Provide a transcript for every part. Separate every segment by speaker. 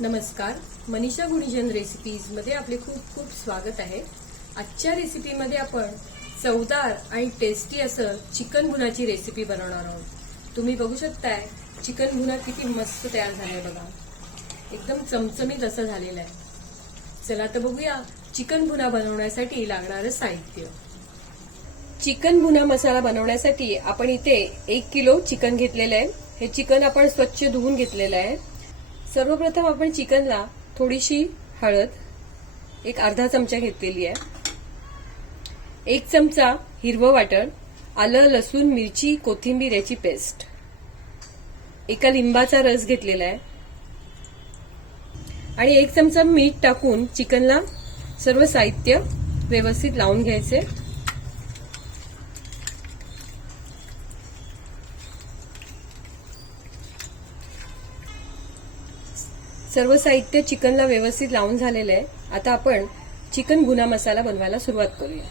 Speaker 1: नमस्कार. मनीषा गुणीजन रेसिपीजमध्ये आपले खूप खूप स्वागत आहे. आजच्या रेसिपीमध्ये आपण चवदार आणि टेस्टी असं चिकन भुनाची रेसिपी बनवणार आहोत. तुम्ही बघू शकताय चिकन भुना किती मस्त तयार झालाय बघा. एकदम चमचमीत असं झालेलं आहे. चला तर बघूया चिकन भुना बनवण्यासाठी लागणारं साहित्य. चिकन भुना मसाला बनवण्यासाठी आपण इथे एक किलो चिकन घेतलेलं आहे. हे चिकन आपण स्वच्छ धुवून घेतलेलं आहे. सर्वप्रथम आपण चिकनला थोडीशी हळद एक अर्धा चमचा घेतलेली आहे. एक चमचा हिरवं वाटण आलं लसूण मिरची कोथिंबीर याची पेस्ट. एका लिंबाचा रस घेतलेला आहे. आणि एक चमचा मीठ टाकून चिकनला सर्व साहित्य व्यवस्थित लावून घ्यायचे. सर्व साहित्य चिकनला व्यवस्थित लावून झालेलं आहे. आता आपण चिकन गुना मसाला बनवायला सुरुवात करूया.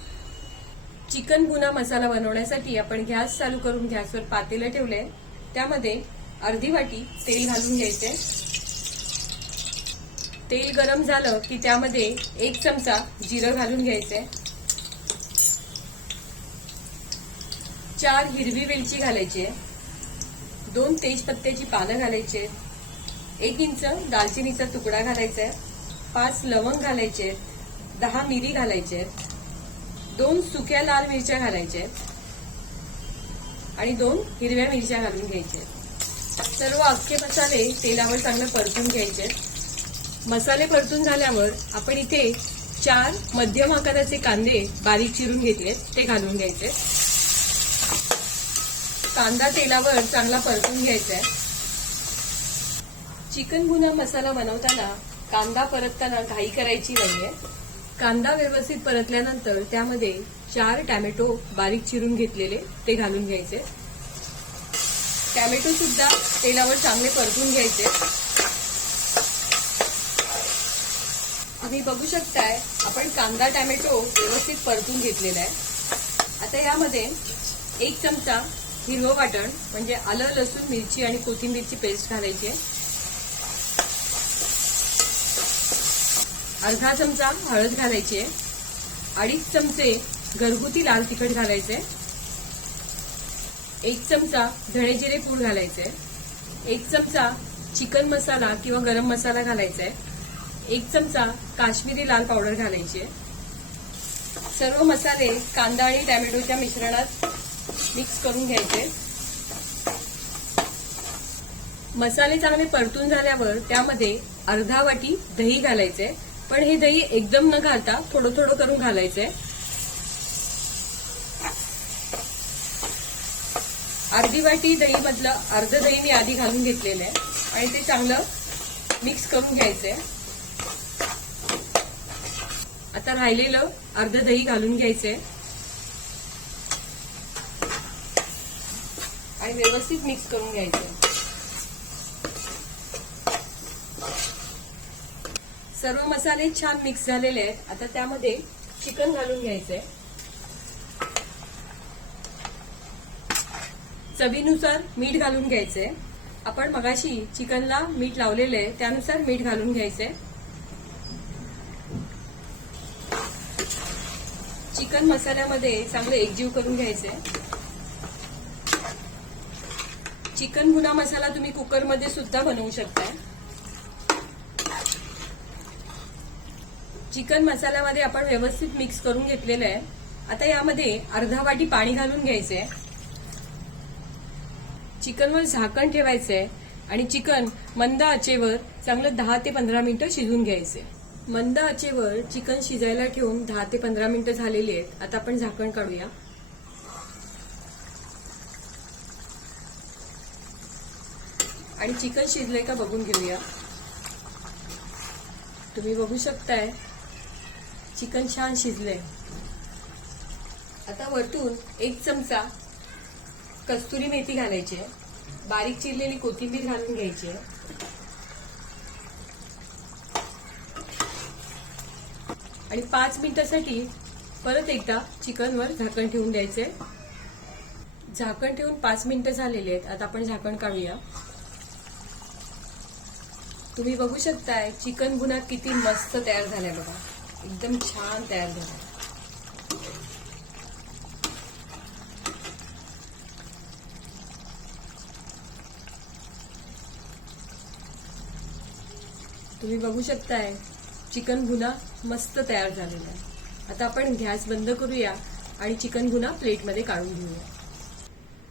Speaker 1: चिकन गुना मसाला बनवण्यासाठी आपण गॅस चालू करून गॅसवर पातेलं ठेवलंय. त्यामध्ये अर्धी वाटी तेल घालून घ्यायचे तेल गरम झालं की त्यामध्ये एक चमचा जिरं घालून घ्यायचंय. चार हिरवी वेलची घालायची आहे. दोन तेजपत्त्याची पानं घालायची आहेत. एक इंच दालचिनीचा तुकडा घालायचा आहे. पाच लवंग घालायचे आहेत. दहा मिरी घालायचे आहेत. दोन सुक्या लाल मिरच्या घालायच्या आहेत. आणि दोन हिरव्या मिरच्या घालून घ्यायच्या आहेत. सर्व अख्खे मसाले तेलावर चांगलं परतून घ्यायचे आहेत. मसाले परतून झाल्यावर आपण इथे चार मध्यम आकाराचे कांदे बारीक चिरून घेतलेत ते घालून घ्यायचे कांदा तेलावर चांगला परतून घ्यायचा आहे. चिकन गुना मसाला बनवताना कांदा परतताना घाई करायची नाहीये. कांदा व्यवस्थित परतल्यानंतर त्यामध्ये चार टॅमॅटो बारीक चिरून घेतलेले ते घालून घ्यायचे. टॅमॅटो सुद्धा तेलावर चांगले परतून घ्यायचे. तुम्ही बघू शकताय आपण कांदा टॅमॅटो व्यवस्थित परतून घेतलेला आहे. आता यामध्ये एक चमचा हिरवं वाटण म्हणजे आलं लसूण मिरची आणि कोथिंबीरची पेस्ट घालायची आहे. अर्धा चमचा हळद घालायची आहे. अडीच चमचे घरगुती लाल तिखट घालायचे एक चमचा धणे जिरे पूड घालायचे एक चमचा चिकन मसाला किंवा गरम मसाला घालायचा आहे. एक चमचा काश्मीरी लाल पावडर घालायची सर्व मसाले कांदा आणि टॅमॅटोच्या मिश्रणात मिक्स करून घ्यायचे मसाले चांगले परतून झाल्यावर त्यामध्ये अर्धा वाटी दही घालायचे पण हे दही एकदम न घालता थोडं थोडं करून घालायचंय. अर्धी वाटी दही मधलं अर्ध दही मी आधी घालून घेतलेलं आहे. आणि ते चांगलं मिक्स करून घ्यायचंय. आता राहिलेलं अर्ध दही घालून घ्यायचंय. आणि व्यवस्थित मिक्स करून घ्यायचंय. सर्व मसाले छान मिक्स झालेले आहेत. आता त्यामध्ये चिकन घालून घ्यायचंय. चवीनुसार मीठ घालून घ्यायचंय. आपण मगाशी चिकनला मीठ लावलेलं आहे त्यानुसार मीठ घालून घ्यायचंय. चिकन मसाल्यामध्ये चांगलं एकजीव करून घ्यायचंय. चिकन गुना मसाला तुम्ही कुकरमध्ये सुद्धा बनवू शकताय. चिकन मसाल्यामध्ये आपण व्यवस्थित मिक्स करून घेतलेलं आहे. आता यामध्ये अर्धा वाटी पाणी घालून घ्यायचंय. चिकनवर झाकण ठेवायचंय आणि चिकन मंद आचेवर चांगलं दहा ते पंधरा मिनिटं शिजून घ्यायचे मंद आचेवर चिकन शिजायला ठेवून दहा ते पंधरा मिनिटं झालेली आहेत. आता आपण झाकण काढूया. आणि चिकन शिजलंय का बघून घेऊया. तुम्ही बघू शकताय. चिकन छान शिजले आता वरतून एक चमचा कस्तुरी मेथी घालायची आहे. बारीक चिरलेली कोथिंबीर घालून घ्यायची आहे. आणि पाच मिनिटासाठी परत एकदा चिकनवर झाकण ठेवून द्यायचंय. झाकण ठेवून पाच मिनिटं झालेली आहेत. आता आपण झाकण काढूया. तुम्ही बघू शकताय चिकन गुन्हा किती मस्त तयार झालाय बघा. एकदम छान तयार झाला. तुम्ही बघू शकताय चिकन भुना मस्त तयार झालेला आहे. आता आपण गॅस बंद करूया आणि चिकन भुना प्लेटमध्ये काढून घेऊया.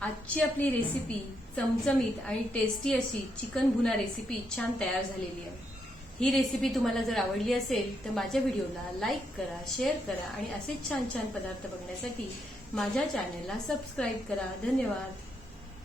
Speaker 1: आजची आपली रेसिपी चमचमीत आणि टेस्टी अशी चिकन भुना रेसिपी छान तयार झालेली आहे. ही रेसिपी तुम्हाला जर आवडली असेल तर माझ्या व्हिडिओला लाईक करा शेअर करा आणि असेच छान छान पदार्थ बघण्यासाठी माझ्या चॅनलला सबस्क्राईब करा. धन्यवाद.